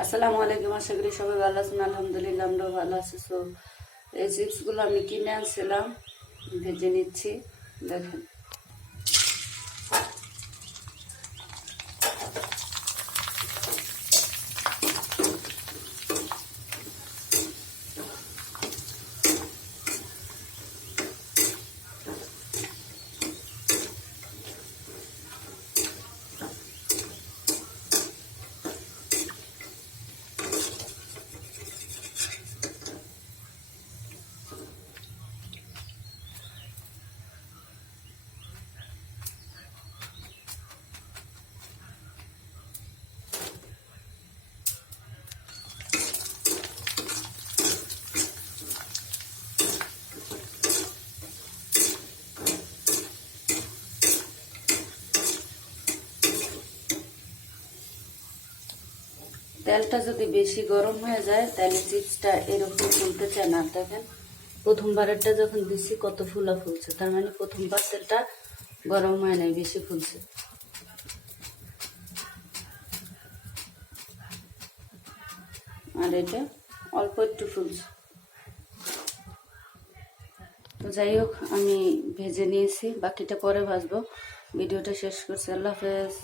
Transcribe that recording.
আসসালামু আলাইকুম। আশা করি সবাই ভালো আছেন। আলহামদুলিল্লাহ আমরাও ভালো আছি। সো এই চিপসগুলো আমি কিনে আনছিলাম, ভেজে নিচ্ছি। দেখেন, তেলটা যদি বেশি গরম হয়ে যায় তাহলে চিপসটা এরকম ফুলতে চায় না। দেখেন, প্রথমবারেরটা যখন দিছি কত ফুলা ফুলছে, তার মানে প্রথমবার তেলটা গরম হয় নাই, বেশি ফুলছে। আর এটা অল্প একটু ফুলছে। তো যাই হোক, আমি ভেজে নিয়েছি, বাকিটা পরে ভাজবো। ভিডিওটা শেষ করছি। আল্লাহ হাফেজ।